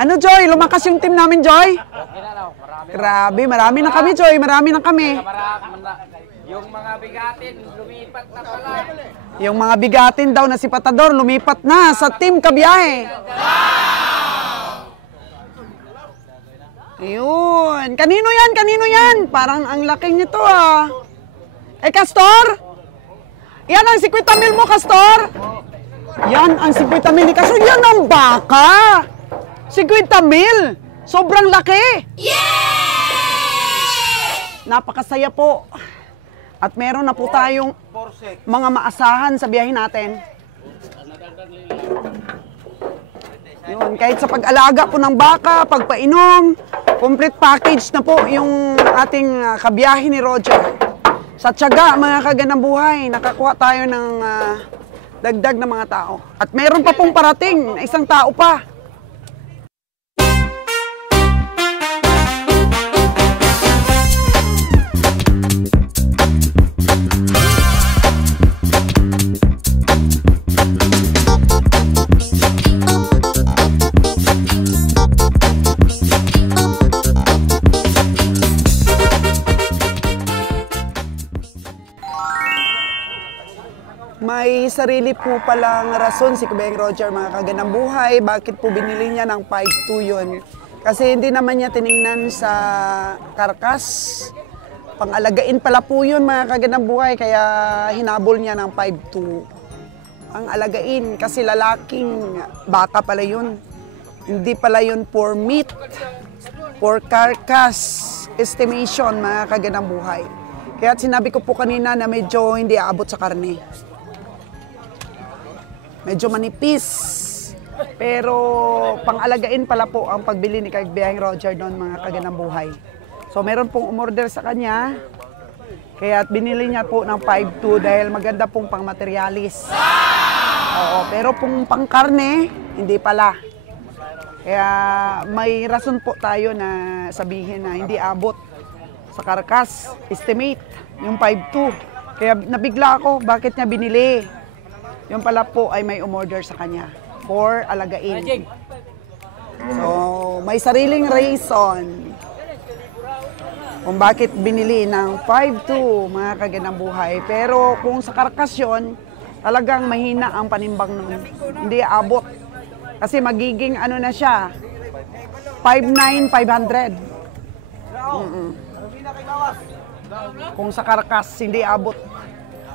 Ano, Joy? Lumakas yung team namin, Joy? Okay na, no? Grabe, marami na kami, Joy. Marami na kami. Yung mga bigatin, lumipat na pala. Yung mga bigatin daw na si Patador, lumipat na sa team Kabiyahe. Ayun. Kanino yan? Kanino yan? Parang ang laking nito, ah. Castor? Yan ang 50 mil mo, Castor? Yan ang 50 mil ni Castor. Yan ang baka. 50 mil. Sobrang laki. Yay! Napakasaya po. At meron na po tayong mga maasahan sa biyahe natin. Yun, kahit sa pag-alaga po ng baka, pagpainom, complete package na po yung ating kabiyahe ni Roger. Sa tiyaga, mga kaganang buhay, nakakuha tayo ng dagdag na mga tao. At meron pa pong parating na isang tao pa. May sarili po palang rason si Kuya Roger, mga kaganang buhay, bakit po binili niya ng 5.2 yun. Kasi hindi naman niya tiningnan sa karkas. Pang-alagain pala po yun, mga kaganang buhay, kaya hinabol niya ng 5.2. Ang alagain, kasi lalaking baka pala yun. Hindi pala yun for meat, for carcass estimation, mga kaganang buhay. Kaya sinabi ko po kanina na medyo hindi aabot sa karne. Medyo manipis. Pero pang-alagain pala po ang pagbili ni Kagbiyaheng Roger doon, mga kaganang buhay. So meron pong umorder sa kanya. Kaya binili niya po ng 5.2 dahil maganda pong pang-materialis. Oo, pero pong pang-karne, hindi pala. Kaya may rason po tayo na sabihin na hindi abot sa karkas. Estimate, yung 5.2. Kaya nabigla ako, bakit niya binili? Yung pala po ay may umorder sa kanya for alagain. So, may sariling reason kung bakit binili ng 5.2, mga kaganang buhay. Pero kung sa karkas yun, talagang mahina ang panimbang nun. Hindi abot. Kasi magiging ano na siya, 5.9, 500. Kung sa karkas, hindi abot.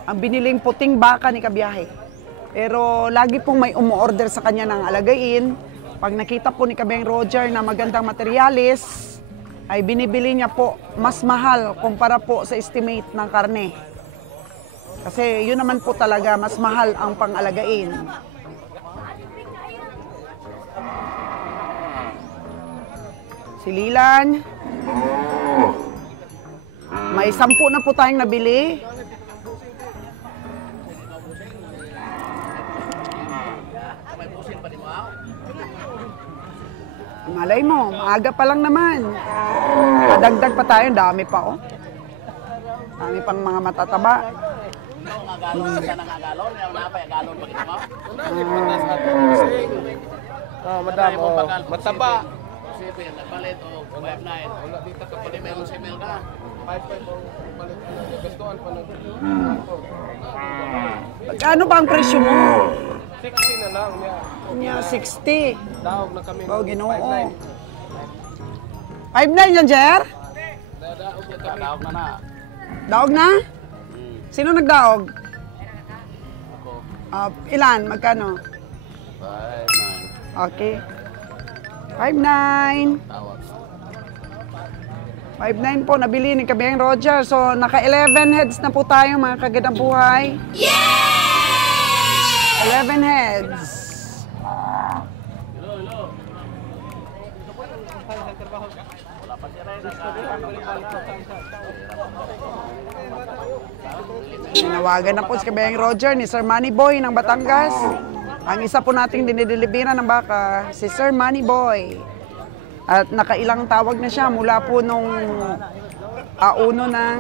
Ang biniling puting baka ni Kabiyahe. Pero lagi pong may umu-order sa kanya ng alagain. Pag nakita po ni Kabiyahe Roger na magandang materialis, ay binibili niya po mas mahal kumpara po sa estimate ng karne. Kasi yun naman po talaga, mas mahal ang pang-alagain. Sililan. May 10 na po tayong nabili. Malay mo, maaga pa lang naman. Madagdag pa tayo, dami pa oh. Dami pang mga matataba. Madam, mataba. Ano ba ang presyo mo? 60 na lang. Niya 60. Dawag na kami. Oh, Ginoo. 5.9 yan, Jer? Dawag na na. Daog na? Sino nagdaog? Ako. Ilan? Magkano? 5.9. Okay. 5.9. Tawag. 5.9 po, nabili ni Kabiyahe Roger. So, naka 11 heads na po tayo, mga kagandang buhay. Yay! 11 heads. Tinawagan na po si Kabiyahe Roger ni Sir Manny Boy ng Batangas. Ang isa po nating dinideliveran ng baka, si Sir Manny Boy. At nakailang tawag na siya mula po nung 1 ng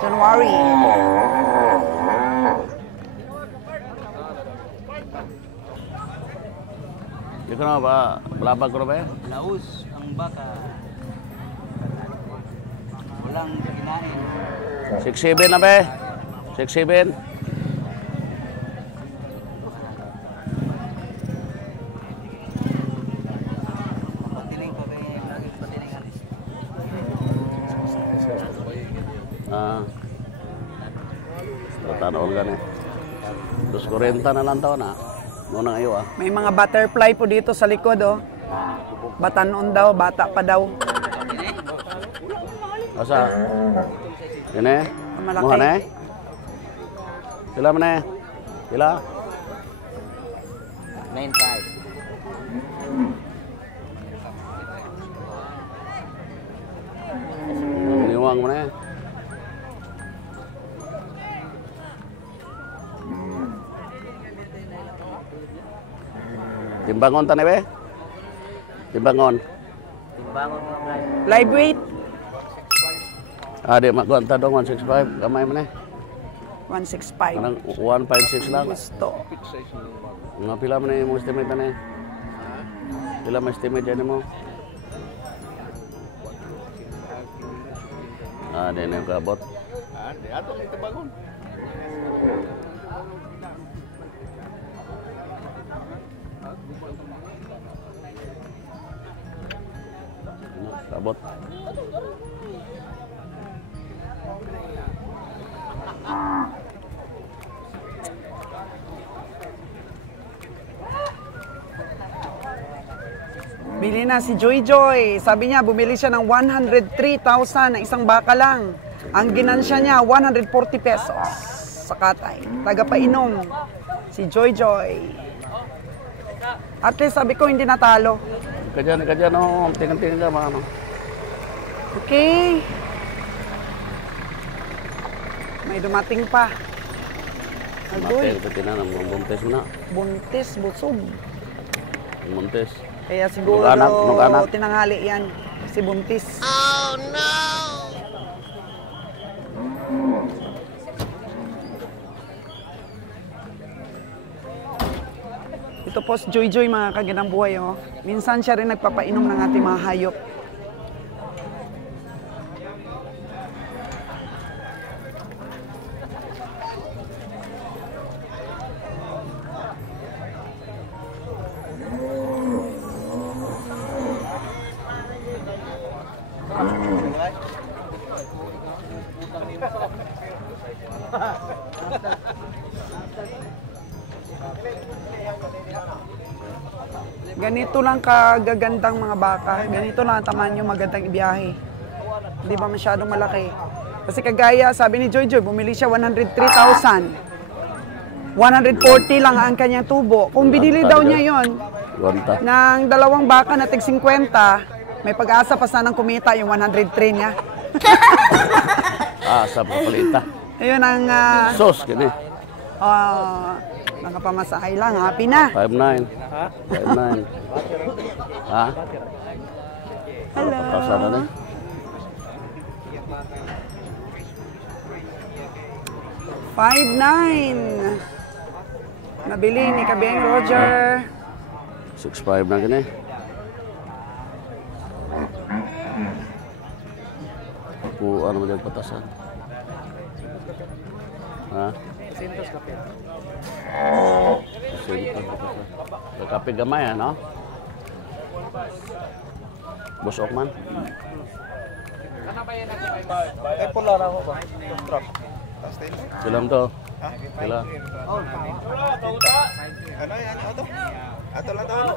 January. Di ko na ba, palabag ko na ba yan? Laos ang baka. Walang kinain. 6-7 na ba? 6-7. Patiling pa kayo. Patiling alis. Tanoon ka na. 240 na lang taon na. Nunang iyo May mga butterfly po dito sa likod, oh. Batanon daw, bata pa daw. Asa? Yan eh? Malaki. Muha na eh? Sila man eh? Sila? 9.5. Niwang mo na eh? Timbangon ta na be? Timbangon. Timbangon ng live. Live weight, Di makuha ta dong 165. Kamay mo na eh? 165. Anong 156 lang? Gusto. Mga pila mo na yung estimate na eh? Pila mo estimate dyan mo? Di na yung kabot. Di ato may tabangon. Kabot. Bili na si Joy Joy. Sabi niya, bumili siya ng 103,000 na isang baka lang. Ang ginansya niya, 140 pesos sa katay. Tagapainom, si Joy Joy. At least sabi ko, hindi natalo. Kadyan, oh. Tingnan ka, mga ano. Okay. May dumating pa. Agoy, Matel, patinan ang mga buntes mo na. buntis, busog. Buntes. Kaya siguro Mag-anak. tinanghali yan. Si buntis. Oh, no! Ito po si Joy Joy, mga kaginang buhay. Oh. Minsan siya rin nagpapainom ng ating mga hayop. Ganito lang kagagandang mga baka. Ganito lang ang tamanyo, magandang ibiyahe. Hindi ba masyadong malaki? Kasi kagaya, sabi ni Joy Joy, bumili siya 103,000. 140 lang ang kanyang tubo. Kung binili daw niya yon Gwanta. ng dalawang baka na tig 50, may pag-asa pa sanang kumita yung 103 niya. Sa papalita. Ayun ang Sos, kini. mga pamasahay lang. Happy na. 5'9". 5'9". Ha? Hello. Pasa na ni. $5,900. Nabili ni Kabeng Roger. 6'5" na kini. Ano mo dyan patasan? Ha? Sintos kape. Kape gamay, ano? Busok man. Eh, pula na ako ba? Truck. Silam to. Sila. Ano yan? Ato? Ato lang to.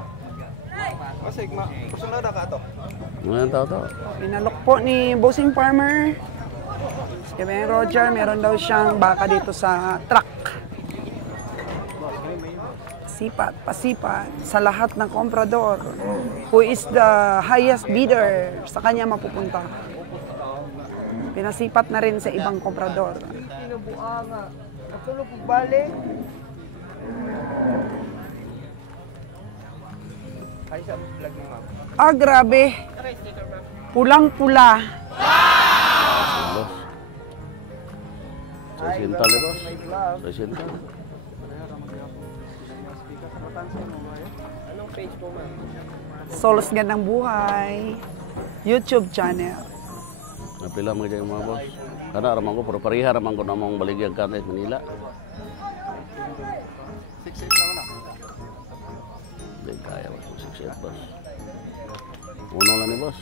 Masig, kusunod na ka ato. Ngayon tao to. Pinalok po ni Bossing Farmer. Si Kabeng Roger, meron daw siyang baka dito sa truck. Pasipat sa lahat ng komprador. Who is the highest bidder? Sa kanya mapupunta. Pinasipat na rin sa ibang komprador. Pinubuanga. Ako po balik. Ay, sa vlog ni ma'am. Grabe. Pulang-pula. Los. 60 libos. 60. Solos Gandang Buhay. YouTube channel. Napila mo dyan mga boss. Kana ramang ko, pero pariha ramang ko namang baligyang kanit Manila. 6-8 lang na. Hindi kaya boss. 6-8 boss. Uno lang ni boss.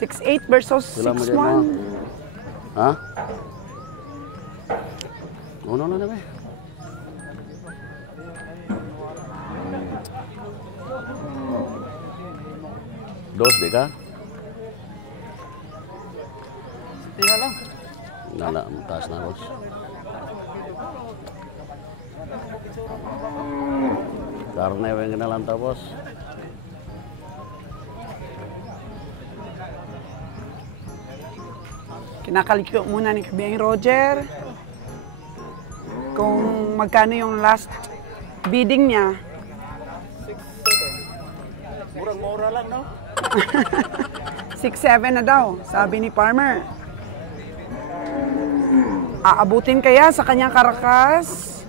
6'8 versus Pila mo dyan mga. 6'1. Ha? Uno lang na ba? Dos, di ka? Tingnan lang. Nala, taas na boss. Karne yung ginalang ta boss. Kinakalikyo muna ni Kabiyang Roger kung magkano yung last bidding niya. 6-7. Murang-mura lang, no? 6'7 na daw, sabi ni Farmer. Aabutin kaya sa kanyang karakas?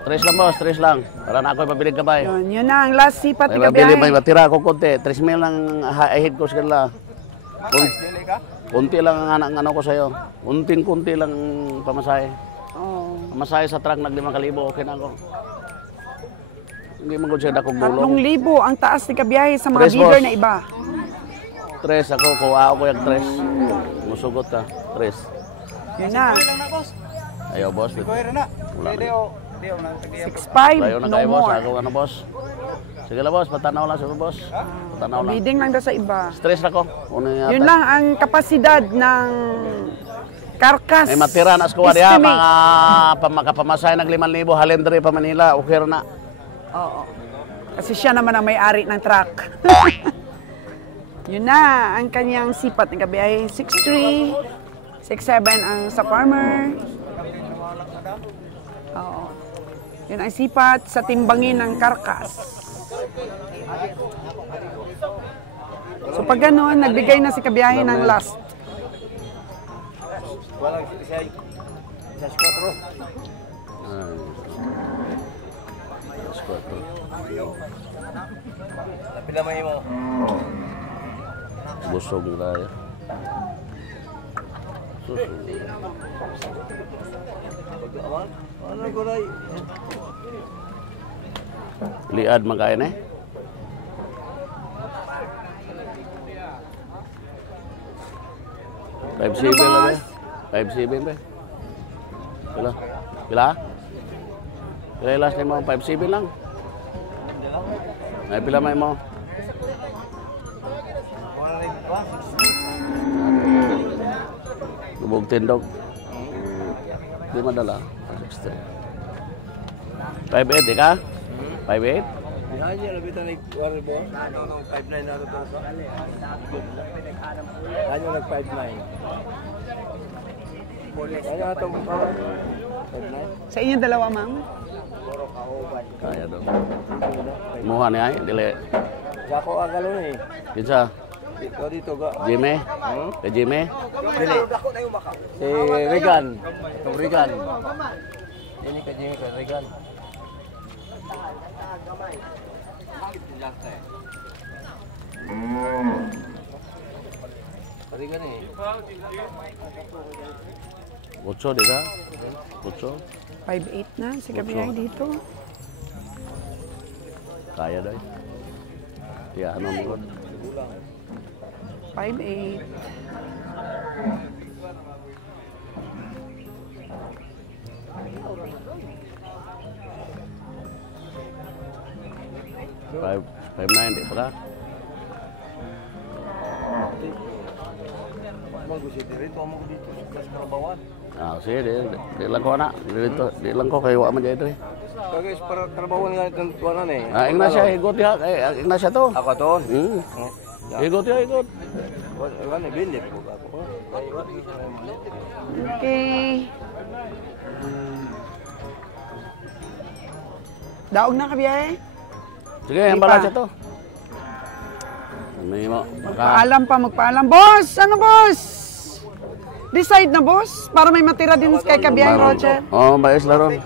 Tres lang boss, tres lang. Para na ako pabilig kabay. Yun na ang last sipat ni May mabili, may Kabiyahe. matira ako konti. 3,000 lang ahid ko sa kanila. Matais, dili ka? Kunti lang ang ano ko sa'yo. Kunting-kunti lang pamasahe. Oh. Pamasahe sa truck, nag-5,000, okay na ako. Hindi mo ko siya dakong gulong. 3,000 ang taas ni Kabiyahe sa mga Tres, bidder boss. na iba. Tres ako, kuha ako yung tres. Musugot ka, tres. Yun na. Lang na, boss. Ayaw boss. Kuya na. Wala Pwede na. o. Di o na. 6'5, Layo na no kayo boss, more. ako ano boss. Sige lang boss, patanaw lang sa boss. Patanaw lang. Bidding lang daw sa iba. Stress ako. Una yata. Yun lang ang kapasidad ng karkas. May matira na sa kuha diha, estimate. mga makapamasahe ng 5,000, halendry pa Manila, okay na. Oo. Kasi siya naman ang may-ari ng truck. Yun na, ang kanyang sipat ng Kabiyahe. 6'3", 6'7 ang sa Farmer. Oo. Yun ang sipat sa timbangin ng karkas. So pag gano'n, nagbigay na si Kabiyahe ng last. Walang siya. Siya 4. Ay. Let's go. Napila mo mo. Busog na tayo. Susog. Ano ko ray? Liad makain eh. Five Ano, seven lang boss? eh. 5'7 ba? Pila? Pila? Pila yung last name mo? 5'7 lang. Ay, pila may mo? Lubog tindog. Di madala. 16. 5'8 di ka? 5'8? Yan niya labit na nag-worry mo. 5'9 na ito. Yan yung nag-5'9. Kaya itong 5'9. Sa inyo dalawa, ma'am? Kaya daw. Muha niya ay, dili. Ako agalo eh. Kinsa? Dito ga. Jimmy? Kay Jimmy? Dili. Si Regan. Itong Regan. Ini ka Jimmy ka Regan. Regan eh. 8 di ka? 8? 5'8 na si Kabiyahe dito. Kaya daw. Kaya ano mo? 5'8. Five 5'9 di pa ka? Mang gusto dito mo dito sa Trabawan. Ah, sige, di lang ko na. Di lang ko kayo wa man dito. Kagis para Trabawan nga itong tuwanan eh. Ah, Ignacia, higot ya. Ignacia to. Ako to. Higot ya, higot. Wala binit ko ako. Okay. Daog na Kabiyahe? Sige, ang balat siya to. May mo. Magpaalam pa, magpaalam. Boss! Ano boss? Decide na, boss. Para may matira din kay Kabiyahing Roger. Oo, bayos laron.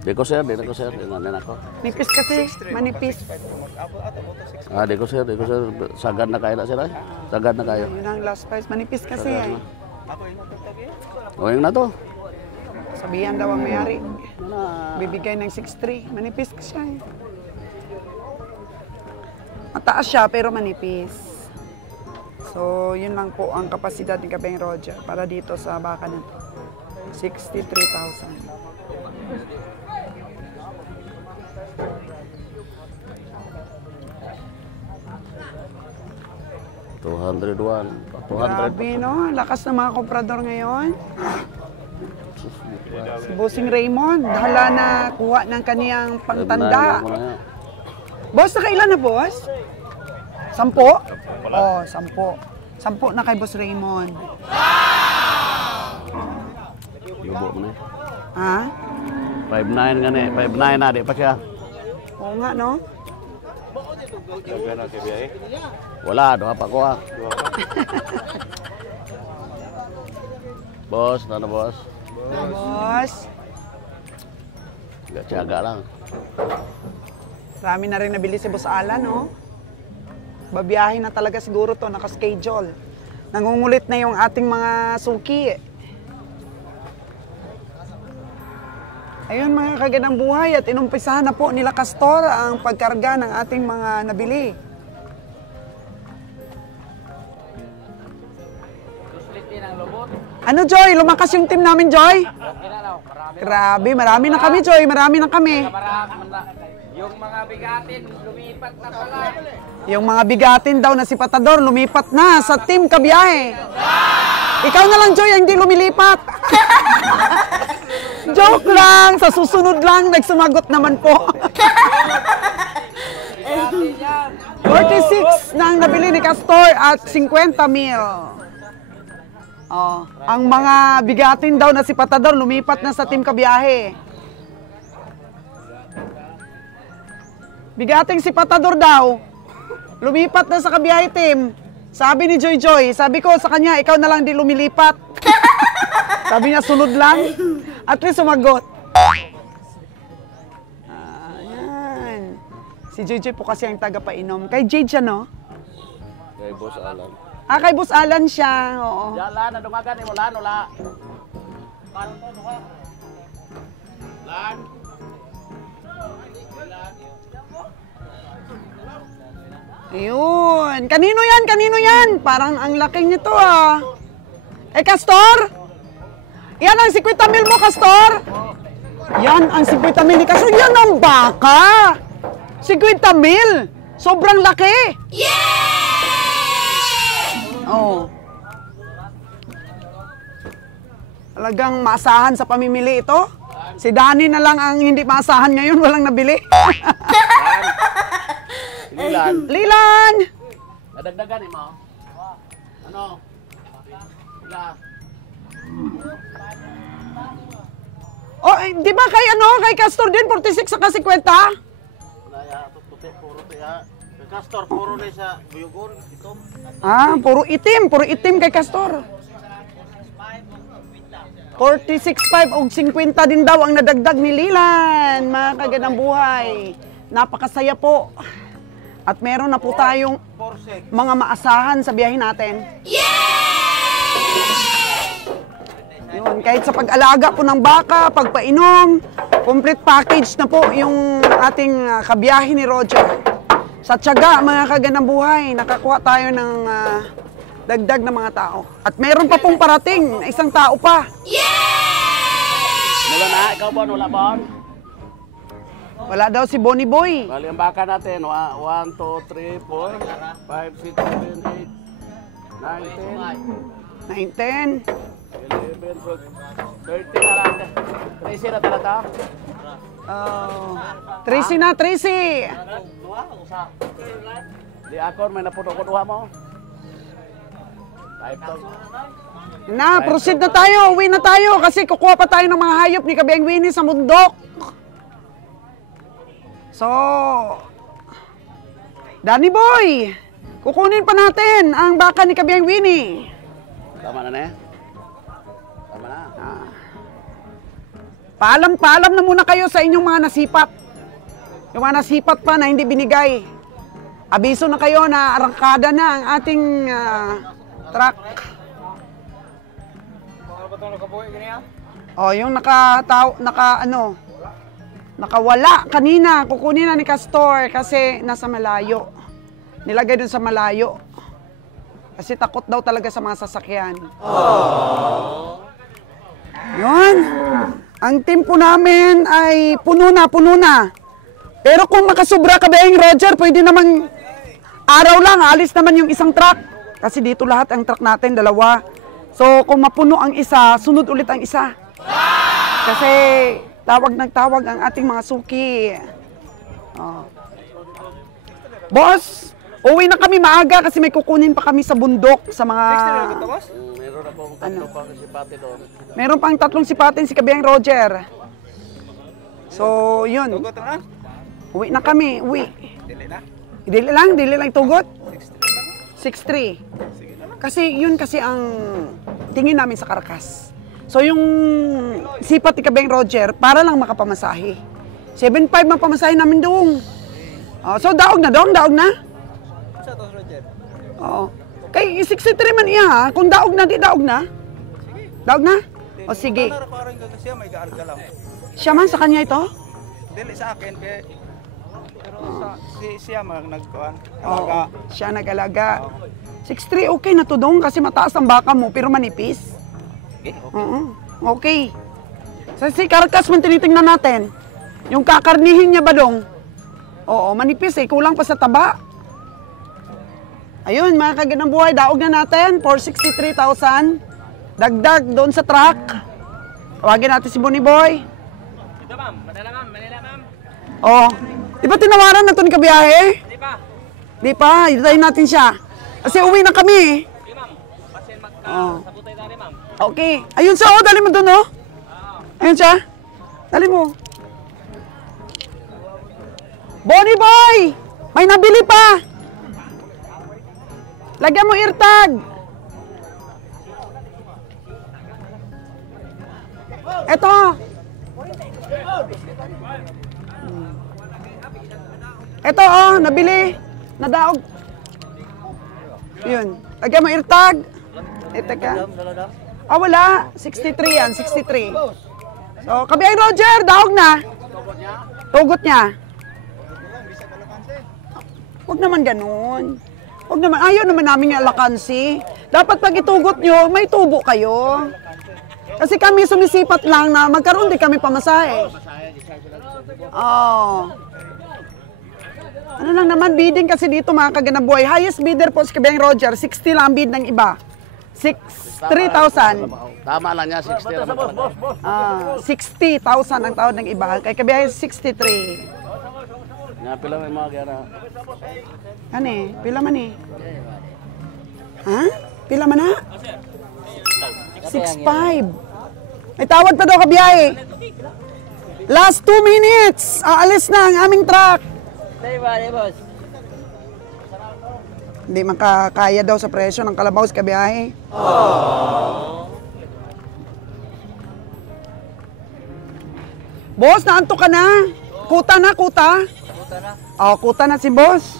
Di ko sir, di na ko sir. Di na ako. Nipis kasi. Manipis. Di ko sir. Sagad na kayo na sir ay. Sagad na kayo. Yun ang last price. Manipis kasi ay. O, yung na to. Sabihan daw ang mayari. Bibigay ng 6.3. Manipis kasi siya eh. Mataas siya pero manipis. So, yun lang po ang kapasidad ni Kabiyahing Roger para dito sa baka na to. 63,000. 201. 200. Grabe, no? Lakas ng mga komprador ngayon. Si Bossing Raymond, hala na kuha ng kaniyang pangtanda. Boss, nakailan na, boss? 10? Oh, 10. 10 na kay Boss Raymond. Yubo mo na. Ha? 5'9 nga na 5'9 na, di pa siya. Oo nga, no? Wala, doha pa ko ha. Boss, na boss. Boss. Tiyaga lang. Marami na rin nabili si Boss Alan, no? Babiyahin na talaga siguro to, naka-schedule. Nangungulit na yung ating mga suki. Ayun mga kagandang buhay at inumpisahan na po nila Castor ang pagkarga ng ating mga nabili. Ano Joy? Lumakas yung team namin Joy? Grabe, marami na kami Joy, marami na kami. Yung mga bigatin, lumipat na pala. Yung mga bigatin daw na si Patador, lumipat na sa Team Kabiyahe. Ikaw na lang, Joy, ang hindi lumilipat. Joke lang, sa susunod lang, nagsumagot naman po. 46 nang nabili ni Castor at 50 mil. Oh, ang mga bigatin daw na si Patador, lumipat na sa Team Kabiyahe. Bigating si Patador daw, lumipat na sa Kabiyahe team. Sabi ni Joy Joy, sabi ko sa kanya, ikaw na lang di lumilipat. Sabi niya, sunod lang. At least sumagot. Ayan. Si Joy Joy po kasi ang tagapainom. Kay Jade siya, no? Kay Boss Alan. Kay Boss Alan siya. Oo. Lan, nadungagan mo lan, wala. Lan. Ayun. Kanino yan? Kanino yan? Parang ang laking nito ah. Castor? Yan ang 50 mil mo, Castor? Yan ang 50 mil ni Castor. Yan ang baka. 50 mil. Sobrang laki. Yay! Oh. Talagang maasahan sa pamimili ito. Si Danny na lang ang hindi maasahan ngayon. Walang nabili. Lilan. Lilan! Nadagdagan mo. Ano? Lilan. Oh, di ba kay kay Castor din 46 saka 50? Naya puti puro tiya. Castor puro na sa buyugon itom. Puro itim kay Castor. 46.5 o 50 din daw ang nadagdag ni Lilan, mga kagandang buhay. Napakasaya po. At meron na po tayong mga maasahan sa biyahe natin. Yun, kahit sa pag-alaga po ng baka, pagpainom, complete package na po yung ating kabiyahe ni Roger. Sa tiyaga, mga kagandang buhay, nakakuha tayo ng dagdag na mga tao. At meron pa pong parating, isang tao pa. Wala na, ikaw Bon, wala Bon? Wala daw si Bonnie Boy. Bali ang baka natin, 1, 2, 3, 4, 5, 6, 7, 8, 9, 10, 9, 10. 11, 12, 13 na lang. 13 na talaga. Tracy na, Tracy. Di akon, may napuno ko duha mo. 5,000. Na, proceed na tayo. Uwi na tayo kasi kukuha pa tayo ng mga hayop ni Kabiyahing Winnie sa bundok. So, Danny Boy, Kukunin pa natin ang baka ni Kabiyang Winnie. Tama na eh. Tama na. Paalam na muna kayo sa inyong mga nasipat. Yung mga nasipat pa na hindi binigay. Abiso na kayo na arangkada na ang ating truck. Oh, yung nakawala kanina. Kukunin na ni Castor kasi nasa malayo. Nilagay dun sa malayo. Kasi takot daw talaga sa mga sasakyan. Yun. Ang team po namin ay puno na. Pero kung makasubra ka ba yung Roger, pwede namang araw lang, alis naman yung isang truck. Kasi dito lahat ang truck natin, 2. So kung mapuno ang isa, sunod ulit ang isa. Kasi tawag ang ating mga suki. Oh. Boss, uwi na kami maaga kasi may kukunin pa kami sa bundok sa mga... Meron na pong 3 pang sipate doon. Meron pang 3 sipatin si Kabiyang Roger. So, yun. Uwi na kami, uwi. Dili lang tugot. 6-3. Kasi yun kasi ang tingin namin sa Caracas. So, yung sipat ni Kabiyang Roger, para lang makapamasahe. 7.5 ang pamasahe namin doon. So, daog na. Sa to, Roger. Oo. Kay 63 man iya ha. Kung daog na, di daog na. Daog na? O sige. Parang siya may gaarga lang. Siya man sa kanya ito? Dili sa akin kay pero sa siya nagkuan. Oo. Siya nag-alaga. 63 okay na to dong kasi mataas ang baka mo pero manipis. Okay. Oo. Okay. Sa si Caracas man tinitingnan natin. Yung kakarnihin niya ba dong? Oo, manipis eh. Kulang pa sa taba. Ayun, mga kaganang buhay, daog na natin for 63,000. Dagdag doon sa truck. Tawagin natin si Bonnie Boy. Dito ma'am, Manila ma'am. Oh, di ba tinawaran na ito ni Kabiyahe? Di pa. Di pa, hitayin natin siya. Kasi uwi na kami. Di ma'am. Pasin Oh. sabutay tali ma'am. Okay. Ayun siya, oh, dali mo doon, oh. Ayun siya. Dali mo. Bonnie Boy! May nabili pa! Lagyan mo eartag! Eto! Eto, oh, nabili. Nadaog. Yun. Lagyan mo eartag. Ito ka. Wala. 63 yan, 63. So, Kabiyang Roger, daog na. Tugot niya. Huwag naman ganun. Huwag naman, ayaw naman namin yung alakansi. Dapat pag itugot nyo, may tubo kayo. Kasi kami sumisipat lang na magkaroon din kami pamasahe. Oh. Ano lang naman, bidding kasi dito mga kaganabuhay. Highest bidder po si Kabiyang Roger, 60 lang ang bid ng iba. 3,000. Tama lang niya, 60 naman talaga. 60,000 ang tawad ng iba. Kay Kabiyang 63. Nga pila may mga gara. Ano eh? Pila man eh? Ha? Pila man na? 6.5. May tawad pa daw Kabiyahe. Last 2 minutes. Aalis na ang aming truck. Boss. Hindi makakaya daw sa presyo ng kalabaw sa Kabiyahe. Boss, naanto ka na? Kuta na, kuta. Oh, kuta na si boss.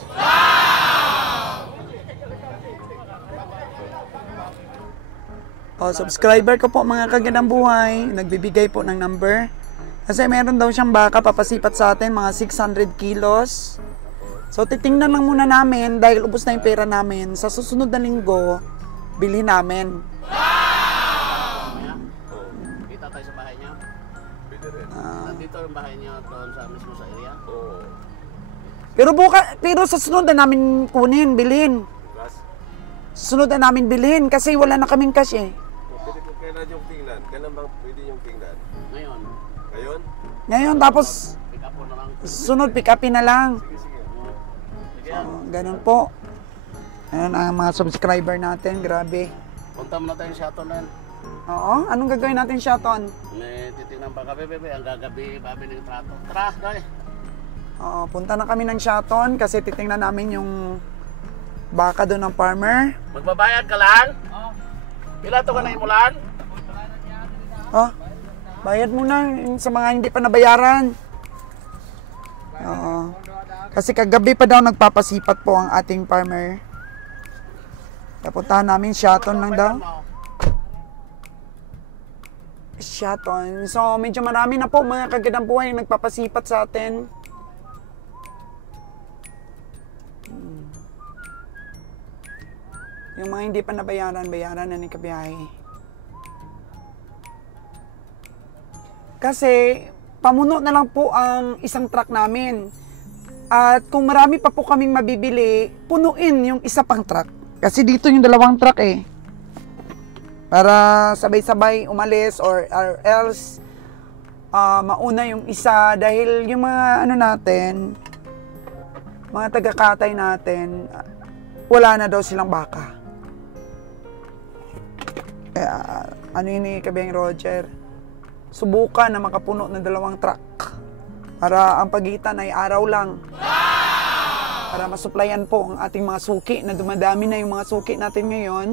Oh, subscriber ko po mga kagandang buhay. Nagbibigay po ng number. Kasi meron daw siyang baka papasipat sa atin, mga 600 kilos. So, titingnan lang muna namin dahil ubos na yung pera namin. Sa susunod na linggo, bilhin namin. Kita tayo sa bahay niya. Nandito ang bahay niya doon sa mismo sa area. Pero sa sunod na namin kunin, bilhin. Sunod na namin bilhin kasi wala na kaming cash eh. Kailan yung tingnan? Kailan bang pwede yung tingnan? Ngayon, Ngayon? Ngayon tapos pick up po na lang. sunod pick upin na lang. Sige. Sige, Ganun po. Ayun ang mga subscriber natin, grabe. punta muna tayong shuttle na yan. Oo, anong gagawin natin Shaton? May titignan pa kami, bebe. Ang gagabi, babi ng trato. Tara, dali. Oo, punta na kami ng Shaton kasi titingnan namin yung baka doon ng farmer. Magbabayad ka lang? Pila to ka na imulan? Oh, bayad muna yung sa mga hindi pa nabayaran. Oo. Kasi kagabi pa daw nagpapasipat po ang ating farmer. Napuntahan namin, Shaton lang daw. Shaton. So, medyo marami na po mga kagandang buhay yung nagpapasipat sa atin. Yung mga hindi pa nabayaran, bayaran na ni Kabiyahe. Kasi, pamuno na lang po ang isang truck namin. At kung marami pa po kaming mabibili, punuin yung isa pang truck. Kasi dito yung dalawang truck eh. Para sabay-sabay umalis or else mauna yung isa. Dahil yung mga ano natin, mga taga-katay natin, wala na daw silang baka. Kaya, ano yun ni Kabiyang Roger? Subukan na makapuno ng dalawang truck para ang pagitan ay araw lang para masuplayan po ang ating mga suki na dumadami na yung mga suki natin ngayon.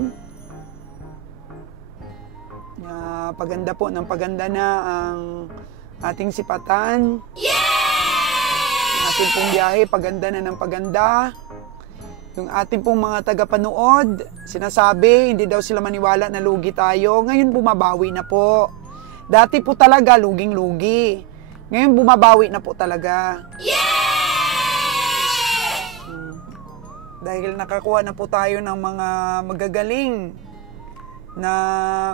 Paganda po ng paganda na ang ating sipatan. Ang ating pong biyahe, paganda na ng paganda. Yung ating pong mga tagapanood, sinasabi hindi daw sila maniwala na lugi tayo. Ngayon bumabawi na po. Dati po talaga, luging-lugi. Ngayon, bumabawi na po talaga. Dahil nakakuha na po tayo ng mga magagaling na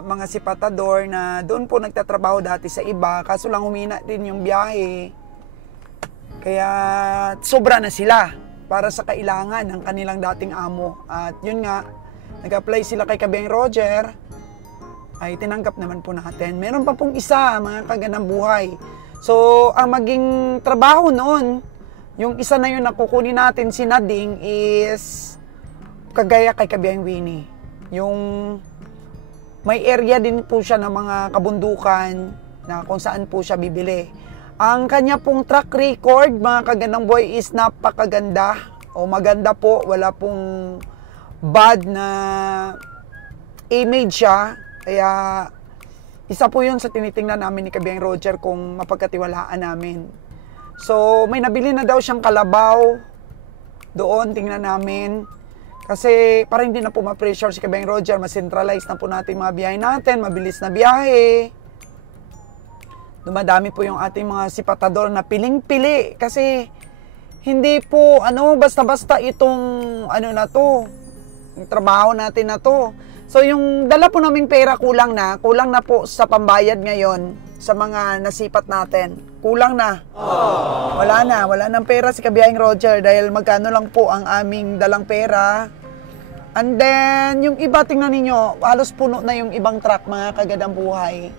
mga sipatador na doon po nagtatrabaho dati sa iba. Kaso lang humina din yung biyahe. Kaya sobra na sila para sa kailangan ng kanilang dating amo. At yun nga, nag-apply sila kay Kabiyang Roger. Ay tinanggap naman po natin. Meron pa pong isa, mga kagandang buhay. So, ang maging trabaho noon, yung isa na yun na kukunin natin si Nading is kagaya kay Kabiyang Winnie. Yung may area din po siya ng mga kabundukan na kung saan po siya bibili. Ang kanya pong track record, mga kagandang buhay, is napakaganda. O maganda po, wala pong bad na image siya. Kaya, isa po yun sa tinitingnan namin ni Kabiyang Roger kung mapagkatiwalaan namin. So, may nabili na daw siyang kalabaw. Doon, tingnan namin. Kasi, para hindi na po ma-pressure si Kabiyang Roger, ma-centralize na po natin mga biyahe natin, mabilis na biyahe. Dumadami po yung ating mga sipatador na piling-pili. Kasi, hindi po, basta-basta itong, na to, yung trabaho natin na to. So, yung dala po naming pera kulang na po sa pambayad ngayon sa mga nasipat natin. Kulang na. Wala nang pera si Kabiyang Roger dahil magkano lang po ang aming dalang pera. And then, yung iba, tingnan ninyo, halos puno na yung ibang truck, mga kagandang buhay.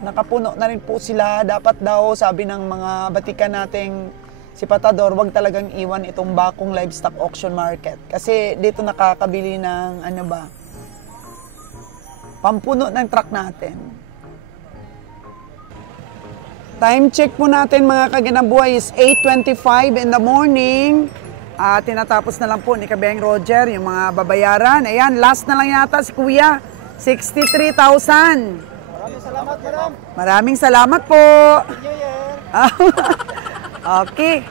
Nakapuno na rin po sila. Dapat daw, sabi ng mga batikan nating sipatador, wag talagang iwan itong Bakong Livestock Auction Market. Kasi dito nakakabili ng pampuno ng truck natin. Time check po natin mga kagandang buhay is 8:25 in the morning. Tinatapos na lang po ni Kabiyang Roger yung mga babayaran. Ayan, last na lang yata si Kuya. 63,000. Maraming salamat, madam. Maraming salamat po. New Year. Okay.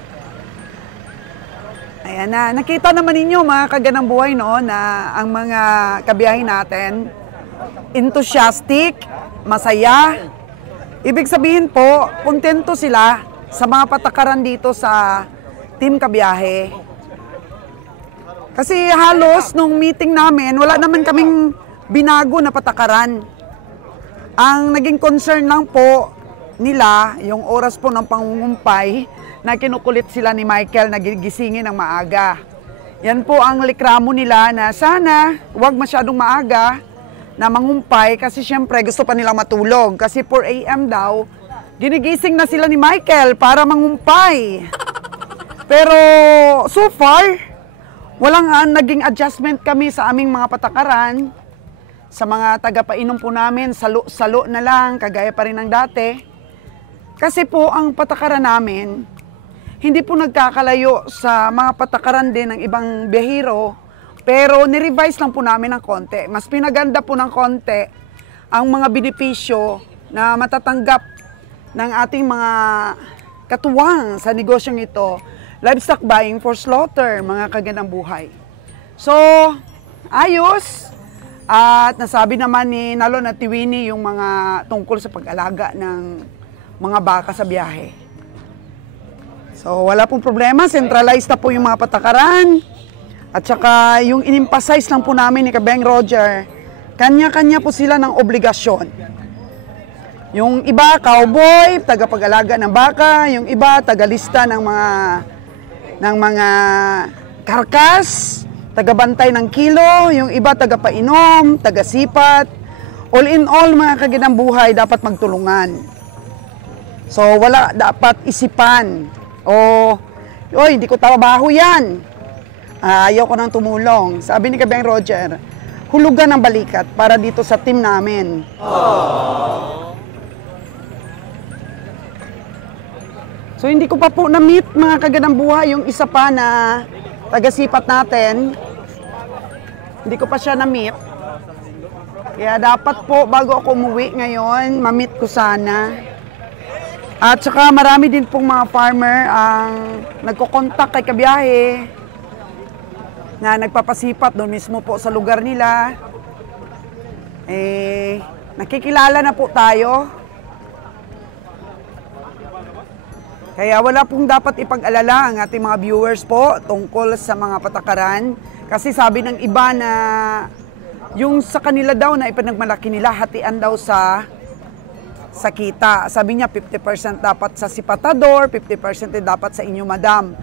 Ayan na. Nakita naman ninyo mga kagandang buhay no, na ang mga kabiyahe natin enthusiastic, masaya. Ibig sabihin po, kontento sila sa mga patakaran dito sa Team Kabiyahe. Kasi halos nung meeting namin, wala naman kaming binago na patakaran. Ang naging concern lang po nila, yung oras po ng pangungumpay, na kinukulit sila ni Michael na gigisingin ng maaga. Yan po ang likramo nila na sana huwag masyadong maaga na mangumpay kasi syempre gusto pa nilang matulog. Kasi 4 AM daw, ginigising na sila ni Michael para mangumpay. Pero so far, walang naging adjustment kami sa aming mga patakaran. Sa mga tagapainom po namin, salo na lang, kagaya pa rin ng dati. Kasi po ang patakaran namin, hindi po nagkakalayo sa mga patakaran din ng ibang biyahero, pero nirevise lang po namin ng konti. Mas pinaganda po ng konti ang mga benepisyo na matatanggap ng ating mga katuwang sa negosyong ito, livestock buying for slaughter, mga kaganang buhay. So, ayos. At nasabi naman ni Nalon at Tiwini yung mga tungkol sa pag-alaga ng mga baka sa biyahe. So, wala pong problema. Centralized na po yung mga patakaran. At saka, yung in-emphasize lang po namin ni Kabeng Roger, kanya-kanya po sila ng obligasyon. Yung iba, cowboy, tagapag-alaga ng baka. Yung iba, tagalista ng mga karkas, tagabantay ng kilo. Yung iba, tagapainom, tagasipat. All in all, mga kaganang buhay, dapat magtulungan. So, wala dapat isipan. Oy, hindi ko trabaho yan. Ayaw ko nang tumulong. Sabi ni Kabeng Roger, hulugan ng balikat para dito sa team namin. So, hindi ko pa po na-meet, mga kaganang buhay, yung isa pa na tagasipat natin. Hindi ko pa siya na-meet. Kaya dapat po, bago ako umuwi ngayon, ma-meet ko sana. At saka marami din pong mga farmer ang nagko-contact kay Kabiyahe na nagpapasipat doon mismo po sa lugar nila. Nakikilala na po tayo. Kaya wala pong dapat ipag-alala ang ating mga viewers po tungkol sa mga patakaran. Kasi sabi ng iba na yung sa kanila daw na ipinagmalaki nila, hatian daw sa kita. Sabi niya 50% dapat sa sipatador, 50% dapat sa inyo, madam.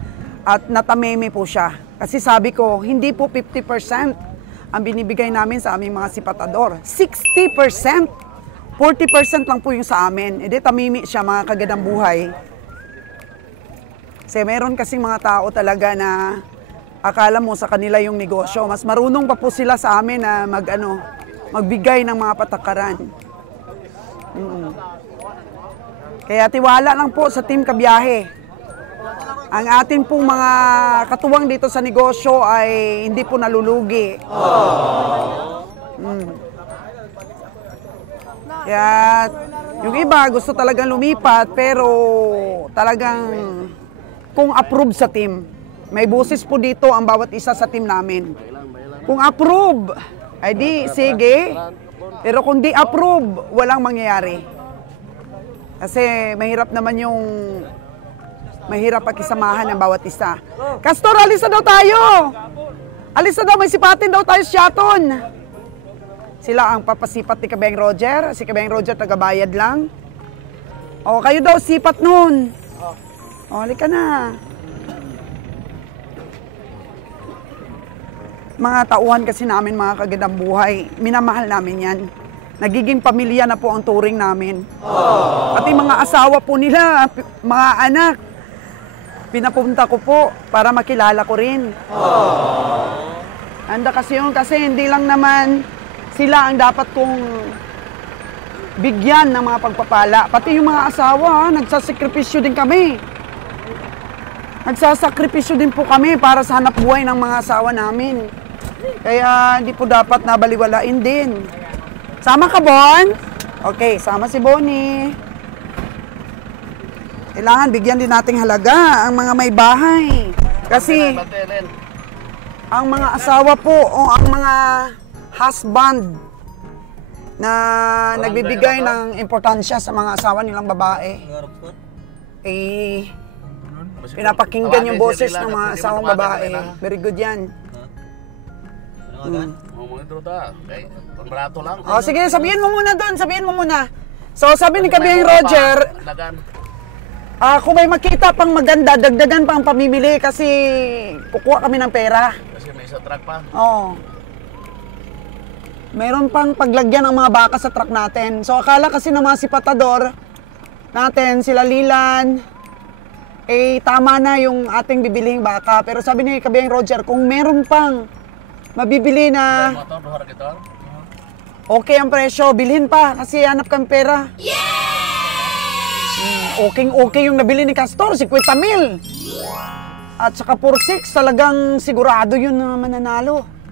At natameme po siya. Kasi sabi ko, hindi po 50% ang binibigay namin sa aming mga sipatador. 60%. 40% lang po yung sa amin. Edi tamimi siya, mga kaganang buhay. Kasi meron kasing mga tao talaga na akala mo sa kanila yung negosyo. Mas marunong pa po sila sa amin na magbigay ng mga patakaran. Kaya tiwala lang po sa Team Kabiyahe. Ang atin pong mga katuwang dito sa negosyo ay hindi po nalulugi. Kaya yung iba gusto talagang lumipat pero talagang kung approve sa team. May boses po dito ang bawat isa sa team namin. Kung approve, ay di, sige. Pero kung di approve, walang mangyayari. Kasi mahirap naman yung mahirap pakisamahan ng bawat isa. Castor, alis na daw tayo! Alis na daw, may sipatin daw tayo sa Sheraton. Sila ang papasipat ni Kabeng Roger. Si Kabeng Roger tagabayad lang. O, kayo daw sipat nun. O, halika na. Mga tauhan kasi namin, mga kagandang buhay, minamahal namin yan. Nagiging pamilya na po ang turing namin. Pati mga asawa po nila, mga anak, pinapunta ko po para makilala ko rin. Anda kasi yun, kasi hindi lang naman sila ang dapat kong bigyan ng mga pagpapala. Pati yung mga asawa, nagsasakripisyo din kami. Nagsasakripisyo din po kami para sa hanap buhay ng mga asawa namin. Kaya hindi po dapat nabaliwalain din. Sama ka, Bon? Okay, sama si Bonnie. Kailangan bigyan din nating halaga ang mga may bahay. Kasi ang mga asawa po o ang mga husband na nagbibigay ng importansya sa mga asawa nilang babae, pinapakinggan yung boses ng mga asawang babae. Very good yan. Sige, sabihin mo muna doon. Sabihin mo muna. So, sabi ni Kabeng Roger, kung may makita pang maganda, dagdagan pa ang pamimili kasi kukuha kami ng pera. Kasi may isa truck pa. Oo. Mayroon pang paglagyan ng mga baka sa truck natin. So, akala kasi ng mga sipatador natin, sila Lilan, tama na yung ating bibilihing baka. Pero sabi ni Kabeng Roger, kung meron pang mabibili na okay ang presyo, bilhin pa kasi hanap kang pera. Okay yung nabili ni Castor, 50,000. At saka 4-6, talagang sigurado yun na mananalo.